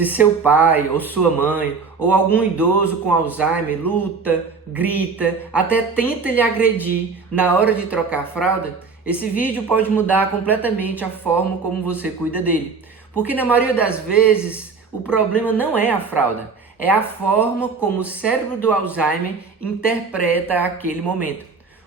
Se seu pai ou sua mãe ou algum idoso com Alzheimer luta, grita, até tenta lhe agredir na hora de trocar a fralda, esse vídeo pode mudar completamente a forma como você cuida dele. Porque na maioria das vezes o problema não é a fralda, é a forma como o cérebro do Alzheimer interpreta aquele momento.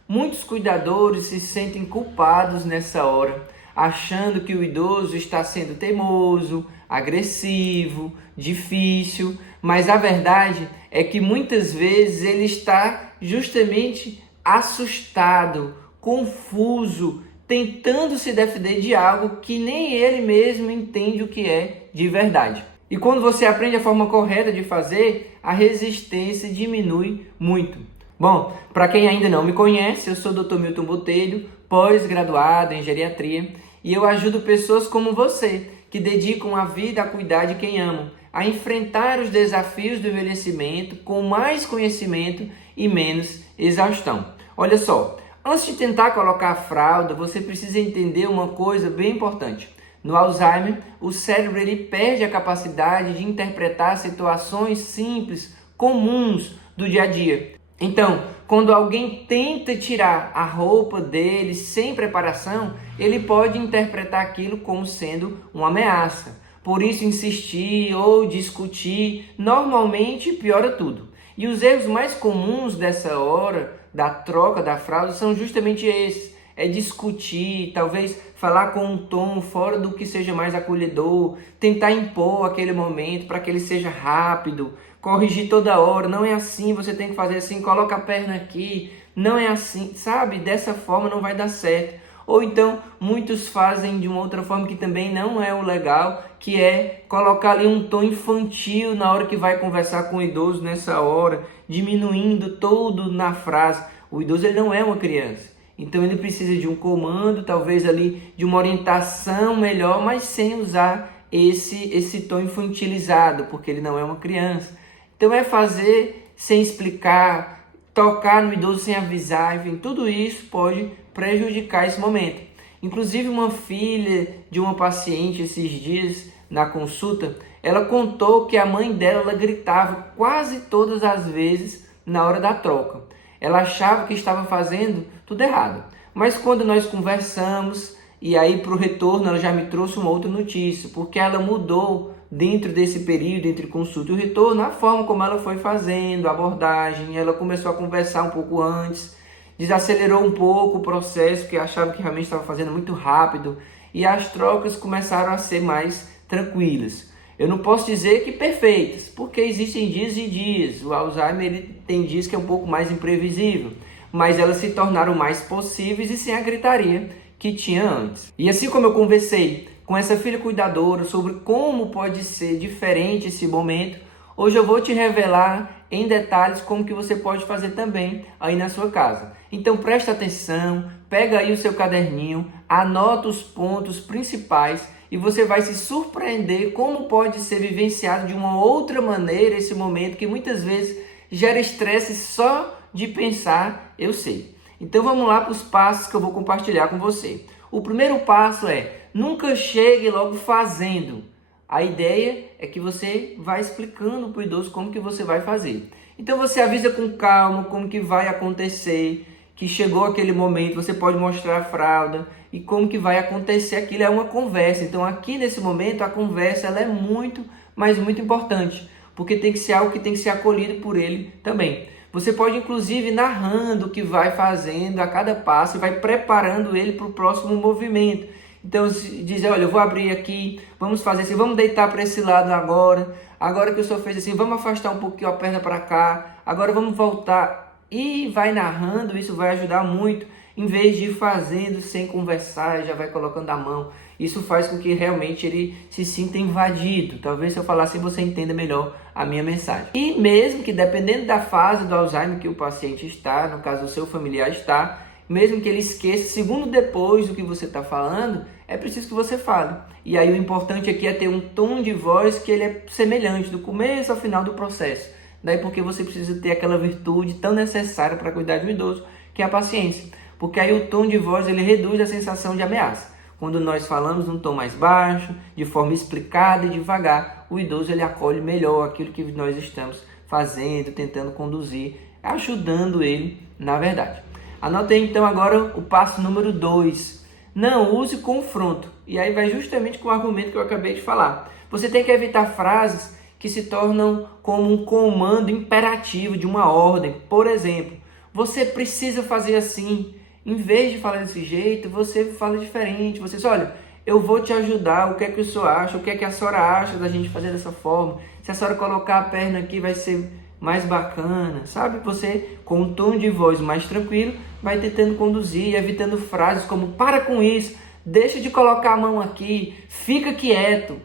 Muitos cuidadores se sentem culpados nessa hora, achando que o idoso está sendo teimoso, agressivo, difícil, mas a verdade é que muitas vezes ele está justamente assustado, confuso, tentando se defender de algo que nem ele mesmo entende o que é de verdade. E quando você aprende a forma correta de fazer, a resistência diminui muito. Bom, para quem ainda não me conhece, eu sou o Dr. Milton Botelho, pós-graduado em geriatria, e eu ajudo pessoas como você, que dedicam a vida a cuidar de quem amam, a enfrentar os desafios do envelhecimento com mais conhecimento e menos exaustão. Olha só, antes de tentar colocar a fralda, você precisa entender uma coisa bem importante. No Alzheimer, o cérebro ele perde a capacidade de interpretar situações simples, comuns do dia a dia. Então, quando alguém tenta tirar a roupa dele sem preparação, ele pode interpretar aquilo como sendo uma ameaça. Por isso, insistir ou discutir normalmente piora tudo. E os erros mais comuns dessa hora da troca da fralda são justamente esses. É discutir, talvez falar com um tom fora do que seja mais acolhedor, tentar impor aquele momento para que ele seja rápido, corrigir toda hora, não é assim, você tem que fazer assim, coloca a perna aqui, não é assim, sabe? Dessa forma não vai dar certo. Ou então, muitos fazem de uma outra forma que também não é o legal, que é colocar ali um tom infantil na hora que vai conversar com o idoso nessa hora, diminuindo todo na frase. O idoso ele não é uma criança. Então ele precisa de um comando, talvez ali de uma orientação melhor, mas sem usar esse tom infantilizado, porque ele não é uma criança. Então é fazer sem explicar, tocar no idoso sem avisar, enfim, tudo isso pode prejudicar esse momento. Inclusive uma filha de uma paciente esses dias na consulta, ela contou que a mãe dela ela gritava quase todas as vezes na hora da troca. Ela achava que estava fazendo tudo errado. Mas quando nós conversamos, e aí para o retorno ela já me trouxe uma outra notícia, porque ela mudou dentro desse período entre consulta e o retorno, a forma como ela foi fazendo, a abordagem, ela começou a conversar um pouco antes, desacelerou um pouco o processo, que achava que realmente estava fazendo muito rápido, e as trocas começaram a ser mais tranquilas. Eu não posso dizer que perfeitas, porque existem dias e dias. O Alzheimer ele tem dias que é um pouco mais imprevisível, mas elas se tornaram mais possíveis e sem a gritaria que tinha antes. E assim como eu conversei com essa filha cuidadora sobre como pode ser diferente esse momento, hoje eu vou te revelar em detalhes como que você pode fazer também aí na sua casa. Então presta atenção, pega aí o seu caderninho, anota os pontos principais e você vai se surpreender como pode ser vivenciado de uma outra maneira esse momento que muitas vezes gera estresse só de pensar, eu sei. Então vamos lá para os passos que eu vou compartilhar com você. O primeiro passo é, nunca chegue logo fazendo. A ideia é que você vai explicando para o idoso como que você vai fazer. Então você avisa com calma como que vai acontecer, que chegou aquele momento, você pode mostrar a fralda e como que vai acontecer aquilo, é uma conversa. Então aqui nesse momento a conversa ela é muito, mas muito importante, porque tem que ser algo que tem que ser acolhido por ele também. Você pode inclusive narrando o que vai fazendo a cada passo e vai preparando ele para o próximo movimento. Então dizer, olha, eu vou abrir aqui, vamos fazer assim, vamos deitar para esse lado agora que o senhor fez assim, vamos afastar um pouquinho a perna para cá, agora vamos voltar. E vai narrando, isso vai ajudar muito, em vez de ir fazendo sem conversar, já vai colocando a mão. Isso faz com que realmente ele se sinta invadido. Talvez se eu falar assim você entenda melhor a minha mensagem. E mesmo que dependendo da fase do Alzheimer que o paciente está, no caso o seu familiar está, mesmo que ele esqueça, segundo depois do que você está falando, é preciso que você fale. E aí o importante aqui é ter um tom de voz que ele é semelhante do começo ao final do processo. Daí porque você precisa ter aquela virtude tão necessária para cuidar de um idoso, que é a paciência. Porque aí o tom de voz ele reduz a sensação de ameaça. Quando nós falamos num tom mais baixo, de forma explicada e devagar, o idoso ele acolhe melhor aquilo que nós estamos fazendo, tentando conduzir, ajudando ele na verdade. Anote aí então agora o passo número 2. Não use confronto. E aí vai justamente com o argumento que eu acabei de falar. Você tem que evitar frases que se tornam como um comando imperativo de uma ordem. Por exemplo, você precisa fazer assim. Em vez de falar desse jeito, você fala diferente. Você diz, olha, eu vou te ajudar, o que é que o senhor acha, o que é que a senhora acha da gente fazer dessa forma. Se a senhora colocar a perna aqui, vai ser mais bacana, sabe? Você, com um tom de voz mais tranquilo, vai tentando conduzir, evitando frases como, para com isso, deixa de colocar a mão aqui, fica quieto.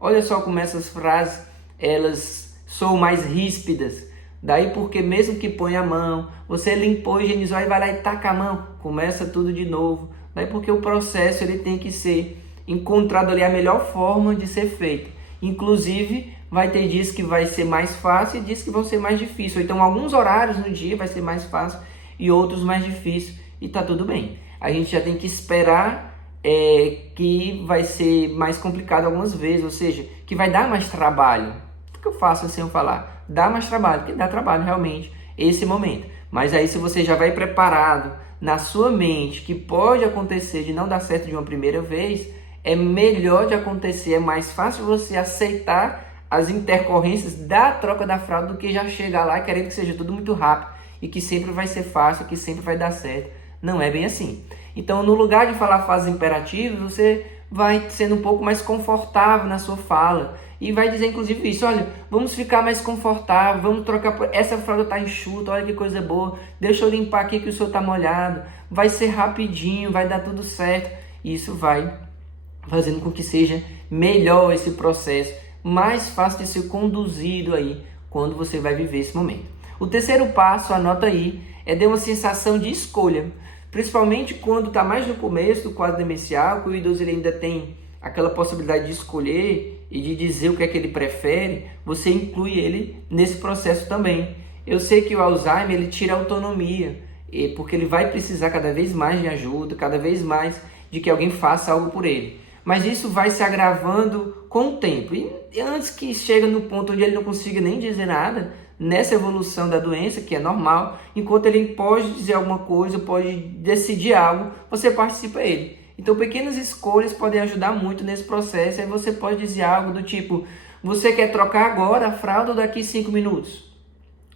Olha só como essas frases, elas são mais ríspidas. Daí porque mesmo que põe a mão, você limpou, higienizou, e vai lá e taca a mão, começa tudo de novo. Daí porque o processo ele tem que ser encontrado ali a melhor forma de ser feito. Inclusive, vai ter dias que vai ser mais fácil e dias que vão ser mais difícil. Então, alguns horários no dia vai ser mais fácil e outros mais difícil. E tá tudo bem. A gente já tem que esperar que vai ser mais complicado algumas vezes, ou seja, que vai dar mais trabalho. O que eu faço assim eu falar? Dá mais trabalho, porque dá trabalho realmente esse momento. Mas aí se você já vai preparado na sua mente que pode acontecer de não dar certo de uma primeira vez, é melhor de acontecer, é mais fácil você aceitar as intercorrências da troca da fralda do que já chegar lá querendo que seja tudo muito rápido e que sempre vai ser fácil, que sempre vai dar certo. Não é bem assim. Então, no lugar de falar frases imperativas, você vai sendo um pouco mais confortável na sua fala e vai dizer inclusive isso, olha, vamos ficar mais confortável, vamos trocar, essa fralda está enxuta, olha que coisa boa, deixa eu limpar aqui que o senhor está molhado, vai ser rapidinho, vai dar tudo certo. E isso vai fazendo com que seja melhor esse processo, mais fácil de ser conduzido aí quando você vai viver esse momento. O terceiro passo, anota aí, é ter uma sensação de escolha, principalmente quando está mais no começo do quadro demencial, que o idoso ele ainda tem aquela possibilidade de escolher e de dizer o que é que ele prefere, você inclui ele nesse processo também. Eu sei que o Alzheimer ele tira a autonomia, porque ele vai precisar cada vez mais de ajuda, cada vez mais de que alguém faça algo por ele. Mas isso vai se agravando com o tempo. E antes que chegue no ponto onde ele não consiga nem dizer nada, nessa evolução da doença, que é normal, enquanto ele pode dizer alguma coisa, pode decidir algo, você participa dele. Então, pequenas escolhas podem ajudar muito nesse processo. Aí você pode dizer algo do tipo, você quer trocar agora a fralda ou daqui 5 minutos?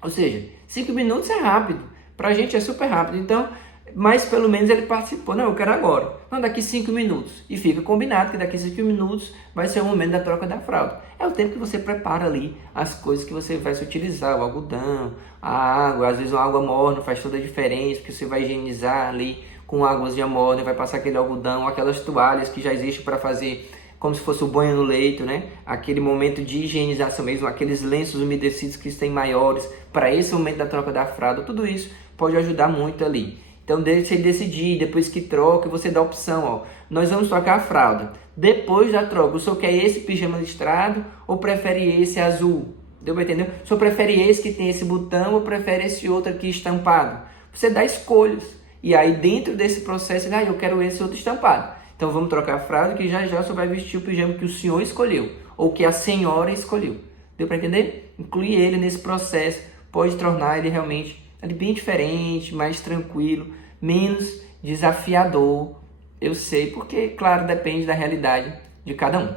Ou seja, 5 minutos é rápido. Pra gente é super rápido. Então, mas pelo menos ele participou. Não, eu quero agora. Não, daqui 5 minutos. E fica combinado que daqui 5 minutos vai ser o momento da troca da fralda. É o tempo que você prepara ali as coisas que você vai se utilizar. O algodão, a água. Às vezes uma água morna faz toda a diferença, porque você vai higienizar ali com águas de morna, vai passar aquele algodão, aquelas toalhas que já existem para fazer como se fosse o banho no leito, né? Aquele momento de higienização mesmo, aqueles lenços umedecidos que têm maiores, para esse momento da troca da fralda, tudo isso pode ajudar muito ali. Então, deixa ele decidir, depois que troca, você dá a opção, ó, nós vamos trocar a fralda. Depois da troca, o senhor quer esse pijama listrado ou prefere esse azul? Deu para entender? O senhor prefere esse que tem esse botão ou prefere esse outro aqui estampado? Você dá escolhas. E aí, dentro desse processo, eu quero esse outro estampado. Então, vamos trocar a fralda que já já o senhor vai vestir o pijama que o senhor escolheu ou que a senhora escolheu. Deu para entender? Incluir ele nesse processo pode tornar ele realmente bem diferente, mais tranquilo, menos desafiador. Eu sei, porque, claro, depende da realidade de cada um.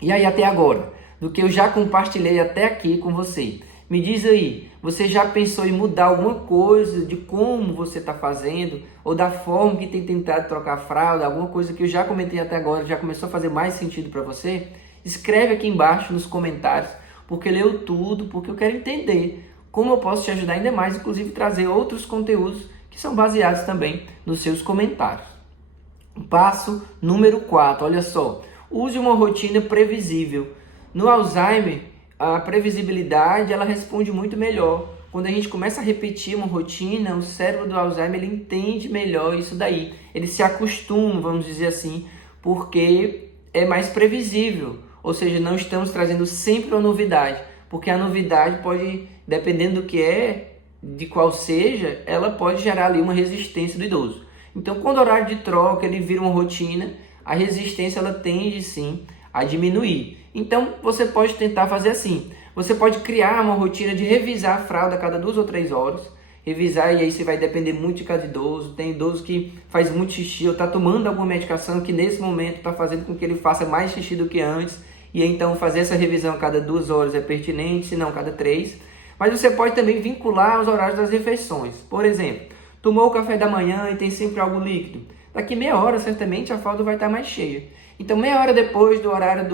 E aí, até agora, do que eu já compartilhei até aqui com você, me diz aí, você já pensou em mudar alguma coisa de como você está fazendo? Ou da forma que tem tentado trocar a fralda? Alguma coisa que eu já comentei até agora já começou a fazer mais sentido para você? Escreve aqui embaixo nos comentários, porque leu tudo, porque eu quero entender como eu posso te ajudar ainda mais, inclusive trazer outros conteúdos que são baseados também nos seus comentários. Passo número 4, olha só, use uma rotina previsível. No Alzheimer, a previsibilidade ela responde muito melhor. Quando a gente começa a repetir uma rotina, o cérebro do Alzheimer ele entende melhor isso daí. Ele se acostuma, vamos dizer assim, porque é mais previsível. Ou seja, não estamos trazendo sempre uma novidade, porque a novidade pode, dependendo do que é, de qual seja, ela pode gerar ali uma resistência do idoso. Então, quando o horário de troca ele vira uma rotina, a resistência ela tende sim a diminuir. Então você pode tentar fazer assim. Você pode criar uma rotina de revisar a fralda a cada 2 ou 3 horas. Revisar, e aí você vai depender muito de cada idoso. Tem idoso que faz muito xixi ou está tomando alguma medicação que nesse momento está fazendo com que ele faça mais xixi do que antes. E então fazer essa revisão a cada 2 horas é pertinente, se não cada 3. Mas você pode também vincular os horários das refeições. Por exemplo, tomou o café da manhã e tem sempre algo líquido. Daqui meia hora, certamente, a fralda vai estar mais cheia. Então, meia hora depois do horário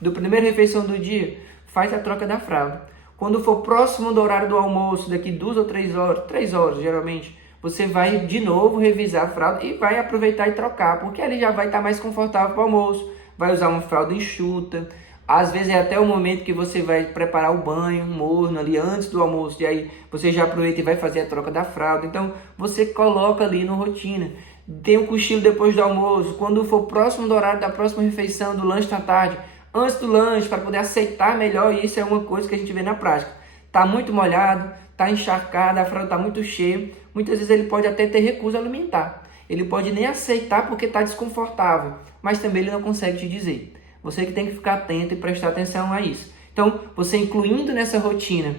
do primeira refeição do dia, faz a troca da fralda. Quando for próximo do horário do almoço, daqui 2 ou 3 horas, 3 horas geralmente, você vai de novo revisar a fralda e vai aproveitar e trocar, porque ali já vai estar mais confortável para o almoço, vai usar uma fralda enxuta. Às vezes é até o momento que você vai preparar o banho morno ali antes do almoço, e aí você já aproveita e vai fazer a troca da fralda. Então você coloca ali na rotina. Tem um cochilo depois do almoço, quando for próximo do horário da próxima refeição, do lanche da tarde, antes do lanche, para poder aceitar melhor. E isso é uma coisa que a gente vê na prática. Está muito molhado, está encharcado, a fralda está muito cheia, muitas vezes ele pode até ter recusa alimentar. Ele pode nem aceitar porque está desconfortável, mas também ele não consegue te dizer. Você que tem que ficar atento e prestar atenção a isso. Então, você incluindo nessa rotina,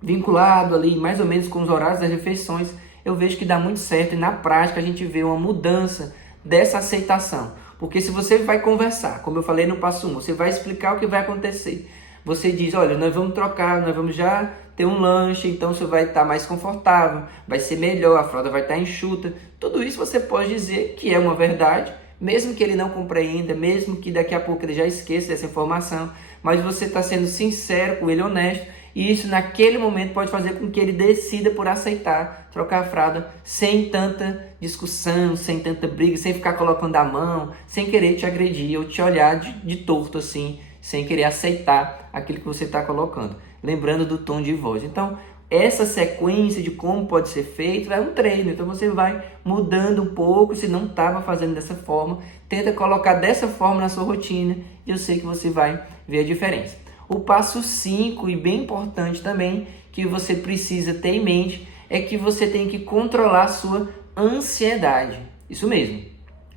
vinculado ali mais ou menos com os horários das refeições, eu vejo que dá muito certo. E na prática a gente vê uma mudança dessa aceitação. Porque se você vai conversar, como eu falei no passo 1, você vai explicar o que vai acontecer. Você diz, olha, nós vamos trocar, nós vamos já ter um lanche, então você vai estar mais confortável, vai ser melhor, a fralda vai estar enxuta. Tudo isso você pode dizer que é uma verdade, mesmo que ele não compreenda, mesmo que daqui a pouco ele já esqueça dessa informação, mas você está sendo sincero com ele, honesto, e isso naquele momento pode fazer com que ele decida por aceitar trocar a fralda sem tanta discussão, sem tanta briga, sem ficar colocando a mão, sem querer te agredir ou te olhar de torto assim, sem querer aceitar aquilo que você está colocando. Lembrando do tom de voz. Então, essa sequência de como pode ser feito é um treino. Então, você vai mudando um pouco. Se não estava fazendo dessa forma, tenta colocar dessa forma na sua rotina e eu sei que você vai ver a diferença. O passo 5, e bem importante também, que você precisa ter em mente, é que você tem que controlar a sua ansiedade. Isso mesmo.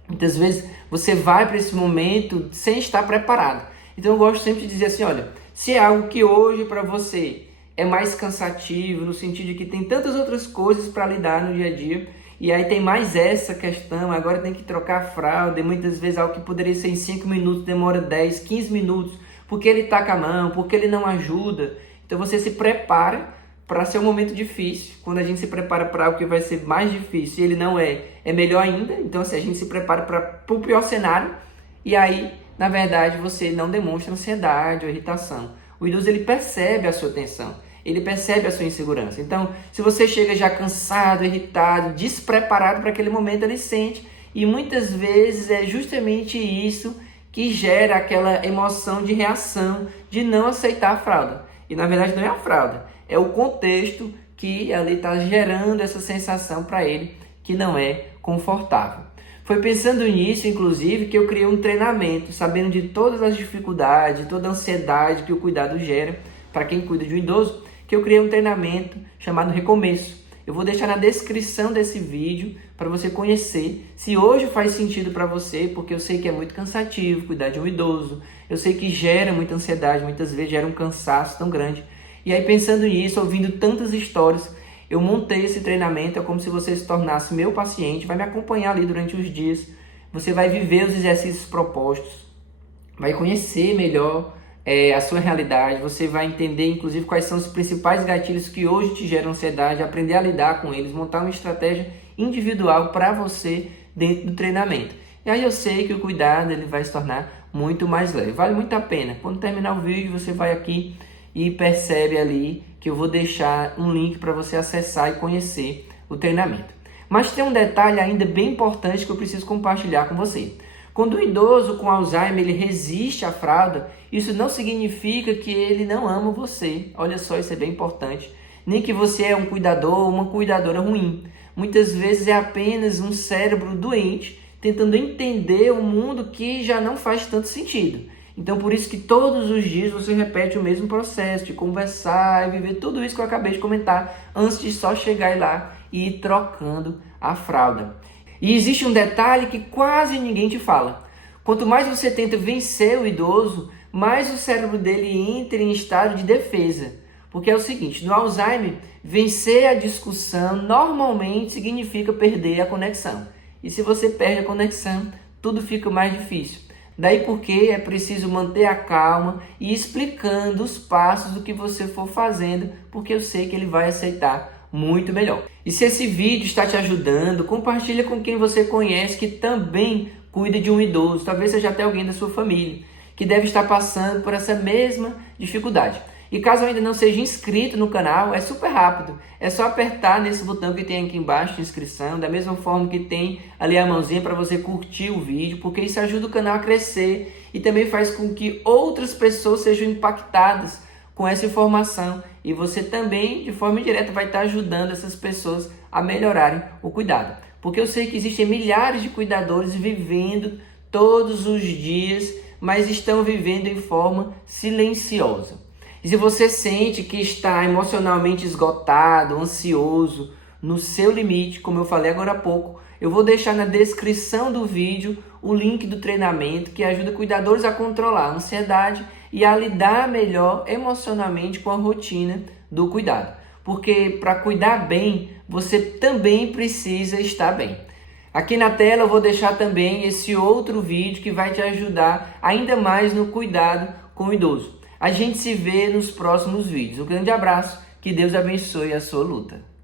Muitas vezes você vai para esse momento sem estar preparado. Então eu gosto sempre de dizer assim, olha, se é algo que hoje para você é mais cansativo, no sentido de que tem tantas outras coisas para lidar no dia a dia, e aí tem mais essa questão, agora tem que trocar a fralda, e muitas vezes algo que poderia ser em 5 minutos, demora 10, 15 minutos, porque ele taca a mão, porque ele não ajuda. Então você se prepara para ser um momento difícil. Quando a gente se prepara para algo que vai ser mais difícil e ele não é melhor ainda. Então assim, a gente se prepara para o pior cenário e aí, na verdade, você não demonstra ansiedade ou irritação. O idoso ele percebe a sua tensão, ele percebe a sua insegurança. Então, se você chega já cansado, irritado, despreparado para aquele momento, ele sente. E muitas vezes é justamente isso que gera aquela emoção de reação, de não aceitar a fralda. E na verdade não é a fralda, é o contexto que ali está gerando essa sensação para ele que não é confortável. Foi pensando nisso, inclusive, que eu criei um treinamento, sabendo de todas as dificuldades, toda a ansiedade que o cuidado gera para quem cuida de um idoso, que eu criei um treinamento chamado Recomeço. Eu vou deixar na descrição desse vídeo para você conhecer se hoje faz sentido para você, porque eu sei que é muito cansativo cuidar de um idoso, eu sei que gera muita ansiedade, muitas vezes gera um cansaço tão grande. E aí pensando nisso, ouvindo tantas histórias, eu montei esse treinamento, é como se você se tornasse meu paciente, vai me acompanhar ali durante os dias, você vai viver os exercícios propostos, vai conhecer melhor a sua realidade, você vai entender inclusive quais são os principais gatilhos que hoje te geram ansiedade, aprender a lidar com eles, montar uma estratégia individual para você dentro do treinamento. E aí eu sei que o cuidado ele vai se tornar muito mais leve, vale muito a pena. Quando terminar o vídeo você vai aqui e percebe ali que eu vou deixar um link para você acessar e conhecer o treinamento. Mas tem um detalhe ainda bem importante que eu preciso compartilhar com você. Quando o idoso com Alzheimer ele resiste à fralda, isso não significa que ele não ama você. Olha só, isso é bem importante. Nem que você é um cuidador ou uma cuidadora ruim. Muitas vezes é apenas um cérebro doente tentando entender um mundo que já não faz tanto sentido. Então por isso que todos os dias você repete o mesmo processo de conversar e viver tudo isso que eu acabei de comentar antes de só chegar lá e ir trocando a fralda. E existe um detalhe que quase ninguém te fala. Quanto mais você tenta vencer o idoso, mais o cérebro dele entra em estado de defesa. Porque é o seguinte, no Alzheimer, vencer a discussão normalmente significa perder a conexão. E se você perde a conexão, tudo fica mais difícil. Daí porque é preciso manter a calma e ir explicando os passos do que você for fazendo, porque eu sei que ele vai aceitar muito melhor. E se esse vídeo está te ajudando, compartilha com quem você conhece que também cuida de um idoso, talvez seja até alguém da sua família, que deve estar passando por essa mesma dificuldade. E caso ainda não seja inscrito no canal, é super rápido. É só apertar nesse botão que tem aqui embaixo de inscrição, da mesma forma que tem ali a mãozinha para você curtir o vídeo, porque isso ajuda o canal a crescer e também faz com que outras pessoas sejam impactadas com essa informação. E você também, de forma indireta, vai estar ajudando essas pessoas a melhorarem o cuidado. Porque eu sei que existem milhares de cuidadores vivendo todos os dias, mas estão vivendo em forma silenciosa. E se você sente que está emocionalmente esgotado, ansioso, no seu limite, como eu falei agora há pouco, eu vou deixar na descrição do vídeo o link do treinamento que ajuda cuidadores a controlar a ansiedade e a lidar melhor emocionalmente com a rotina do cuidado. Porque para cuidar bem, você também precisa estar bem. Aqui na tela eu vou deixar também esse outro vídeo que vai te ajudar ainda mais no cuidado com o idoso. A gente se vê nos próximos vídeos. Um grande abraço, que Deus abençoe a sua luta.